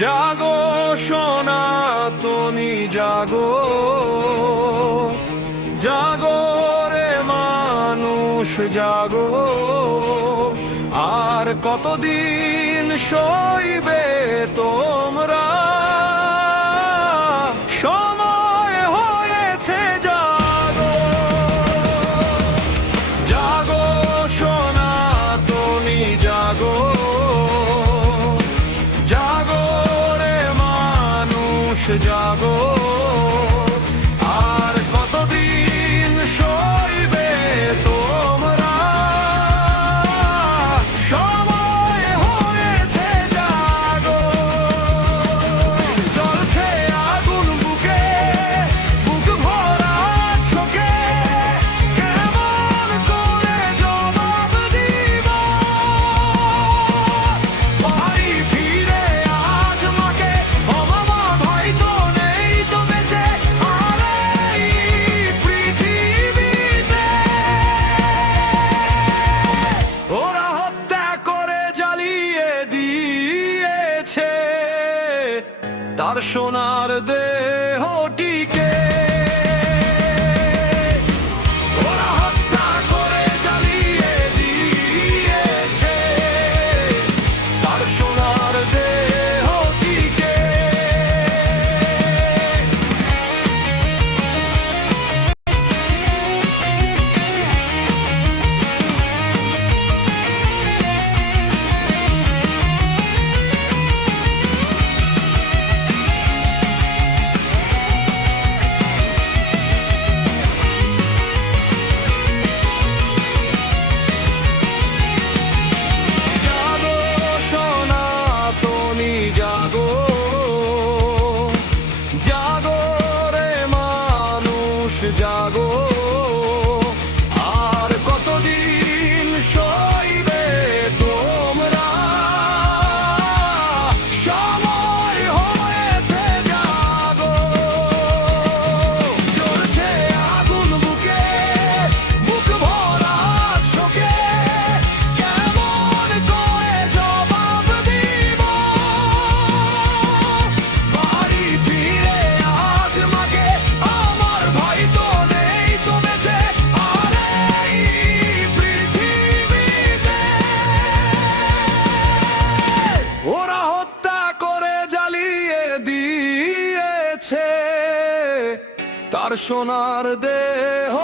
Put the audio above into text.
জাগো সনাতনী জাগো, জাগো রে মানুষ জাগো। আর কতদিন সইবে তোমরা, সময় হয়েছে জাগো। জাগো সনাতনী জাগো, জাগো রে মানুষ জাগো। আর কতদিন সইবে তোমরা, সময় হয়েছে জাগো। চলছে আগুন বুকে, বুক ভরা শোকে, কেমন করে জবাব দিব? বাড়ি ফিরে আজ মাকে অবাক হয়তো নেই তো বেঁচে আর এই পৃথিবীতে। ওরা হত্যা করে জ্বালিয়ে দিয়েছে তার সোনার দেহটিকে। ওরা হত্যা করে জ্বালিয়ে দিয়েছে তার সোনার দেহটিকে। জাগো সনাতনী জাগো, জাগো রে মানুষ জাগো। আর কতদিন সইবে তোমরা, সময় হয়েছে জাগো। চলছে আগুন বুকে, বুক ভরা শোকে, কেমন করে জবাব দিব? বাড়ি ফিরে আজ মাকে আমার ভাই তো নেই তো বেঁচে আর এই পৃথিবীতে। ওরা হত্যা করে জ্বালিয়ে দিয়েছে তার সোনার দেহ